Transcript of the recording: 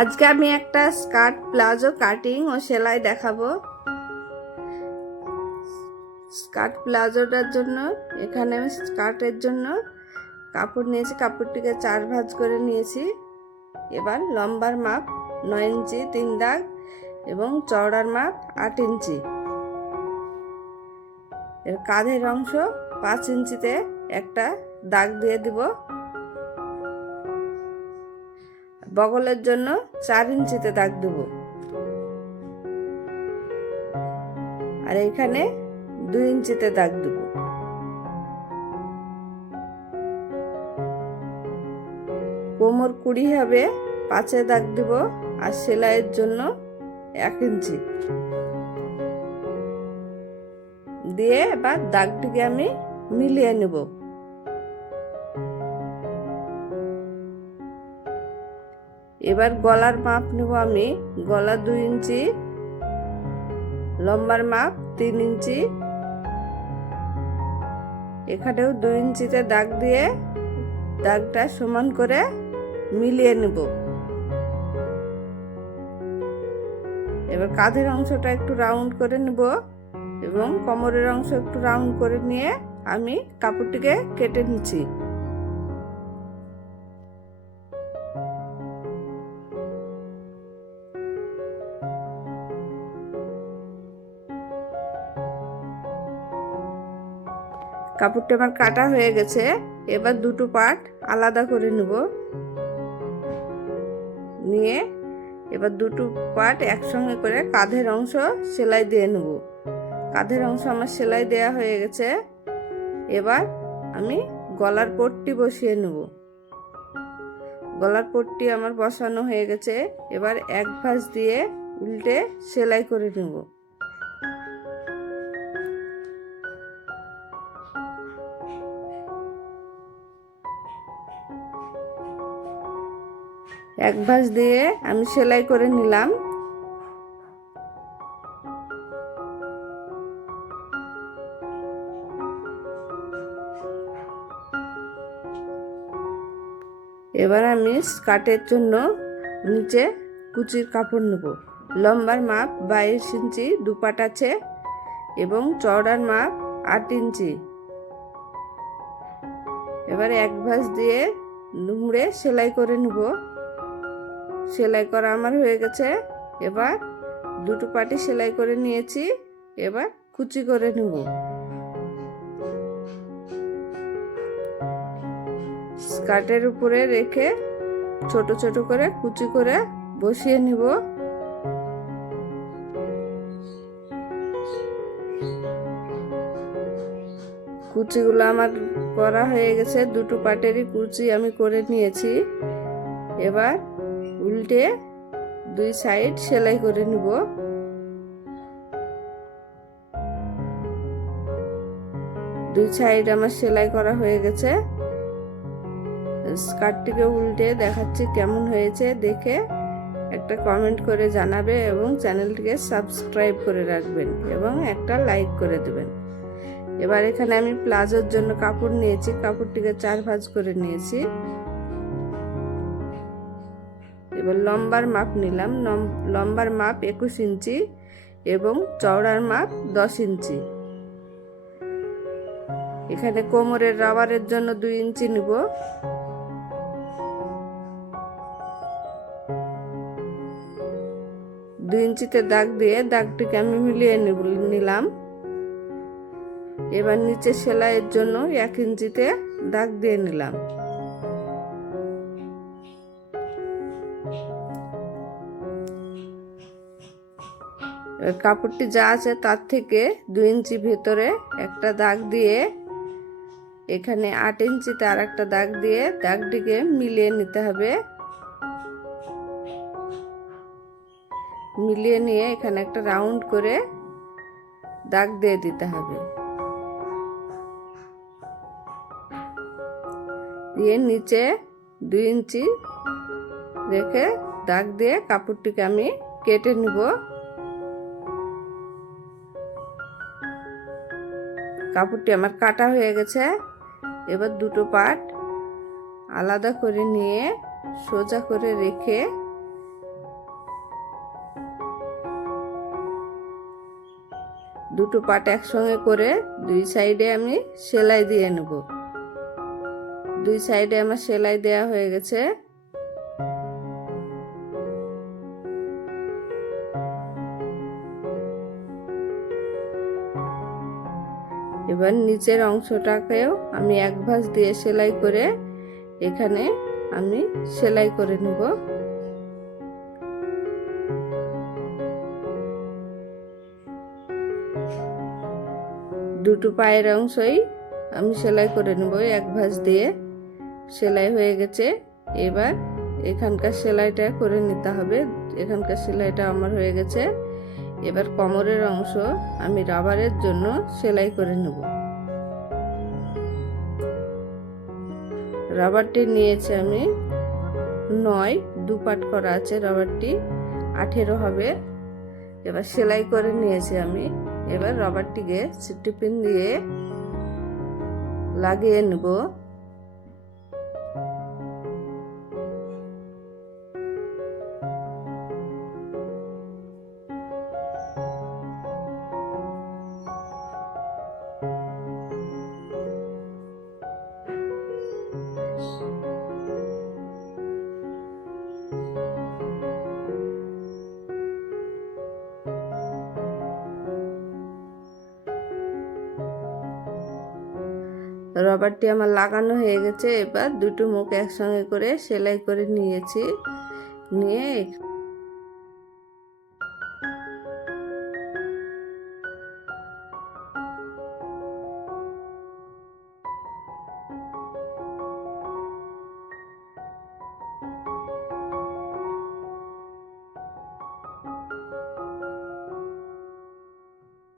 আজকে আমি একটা স্কার্ট প্লাজো কাটিং ও সেলাই দেখাবো। স্কার্ট প্লাজোটার জন্য এখানে আমি স্কার্টের জন্য কাপড় নিয়েছি, কাপড়টিকে 4 ভাঁজ করে নিয়েছি। এবার লম্বার মাপ 9 ইঞ্চি 3 দাগ এবং চওড়ার মাপ 8 ইঞ্চি। এর কাঁধের অংশ 5 ইঞ্চিতে একটা দাগ দিয়ে দিব। বগলের জন্য 4 ইঞ্চিতে দাগ দেব, আর এখানে 2 ইঞ্চিতে দাগ দেব। কোমর 20 হবে, 5-এ দাগ দেব, আর সেলাইয়ের জন্য 1 ইঞ্চি দিয়ে এবার দাগটিকে আমি মিলিয়ে নেব। এবার গলার মাপ নেব আমি। গলা 2 ইঞ্চি, লম্বার মাপ 3 ইঞ্চি। এখানেও 2 ইঞ্চিতে দাগ দিয়ে দাগটা সমান করে মিলিয়ে নেব। এবার কাঁধের অংশটা একটু রাউন্ড করে নেব এবং কোমরের অংশ একটু রাউন্ড করে নিয়ে আমি কাপড়টিকে কেটে নিচ্ছি। কাপড়টা আমার কাটা হয়ে গেছে। এবার দুটো পার্ট আলাদা করে নেব, নিয়ে এবার দুটো পার্ট একসঙ্গে করে কাঁধের অংশ সেলাই দিয়ে নেব। কাঁধের অংশ আমার সেলাই দেয়া হয়ে গেছে। এবার আমি গলার পট্টি বসিয়ে নেব। গলার পট্টি আমার বসানো হয়ে গেছে। এবার 1 ভাঁজ দিয়ে উল্টে সেলাই করে নেব। এক ভাঁজ দিয়ে আমি সেলাই করে নিলাম। এবার আমি স্কার্টের জন্য নিচে কুচির কাপড় নেব। লম্বার মাপ 22 ইঞ্চি 2 পাট আছে এবং চওড়ার মাপ 8 ইঞ্চি। এবার 1 ভাঁজ দিয়ে মুড়ে সেলাই করে নেব। সেলাই করা আমার হয়ে গেছে। এবার দুটো পাটি সেলাই করে নিয়েছি। এবার কুচি করে নেব। স্কার্টের উপরে রেখে ছোট ছোট করে কুচি করে বসিয়ে নিব। কুচিগুলো আমার করা হয়ে গেছে। দুটো পাটেরই কুচি আমি করে নিয়েছি। এবার উল্টে 2 সাইড সেলাই করে নিব। দুই সাইড আমার সেলাই করা হয়ে গেছে। স্কার্টটিকে উল্টে দেখাচ্ছি কেমন হয়েছে। দেখে একটা কমেন্ট করে জানাবে এবং চ্যানেলটিকে সাবস্ক্রাইব করে রাখবেন এবং একটা লাইক করে দেবেন। এবার এখানে আমি প্লাজোর জন্য কাপড় নিয়েছি। কাপড়টিকে 4 ভাঁজ করে নিয়েছি। এবার লম্বার মাপ নিলাম। লম্বার মাপ 21 ইঞ্চি এবং চওড়ার মাপ 10 ইঞ্চি। এখানে কোমরের রাবারের জন্য 2 ইঞ্চি নিব। দুই ইঞ্চিতে দাগ দিয়ে দাগটিকে আমি মিলিয়ে নিলাম। এবার নিচে সেলাইয়ের জন্য 1 ইঞ্চিতে দাগ দিয়ে নিলাম। কাপড়টি যা আছে তার থেকে 2 ইঞ্চি ভেতরে একটা দাগ দিয়ে এখানে 8 ইঞ্চিতে আর একটা দাগ দিয়ে দাগটিকে মিলিয়ে নিতে হবে। মিলিয়ে নিয়ে এখানে একটা রাউন্ড করে দাগ দিয়ে দিতে হবে। দিয়ে নিচে 2 ইঞ্চি রেখে দাগ দিয়ে কাপড়টিকে আমি কেটে নিব। কাপড়টি আমার কাটা হয়ে গেছে। এবার দুটো পার্ট আলাদা করে নিয়ে সোজা করে রেখে দুটো পাট একসঙ্গে করে দুই সাইডে আমি সেলাই দিয়ে নেব। দুই সাইডে আমার সেলাই দেওয়া হয়ে গেছে। এবার নিচের অংশটাকেও আমি এক ভাঁজ দিয়ে সেলাই করে এখানে আমি সেলাই করে নেব। দুটো পায়ের অংশই আমি সেলাই করে নেব এক ভাঁজ দিয়ে। সেলাই হয়ে গেছে। এবার এখানকার সেলাইটা করে নিতে হবে। এখানকার সেলাইটা আমার হয়ে গেছে। এবার কোমরের অংশ আমি রাবারের জন্য সেলাই করে নেব। রাবারটি নিয়েছি আমি 9, 2 পাট করা আছে রাবারটি, 18 হবে। এবার সেলাই করে নিয়েছি আমি। এবার রাবারটিকে সিফটি পিন দিয়ে লাগিয়ে নেব। রবারটি আমার লাগানো হয়ে গেছে। এবার দুটো মুখ একসঙ্গে করে সেলাই করে নিয়েছি। নিয়ে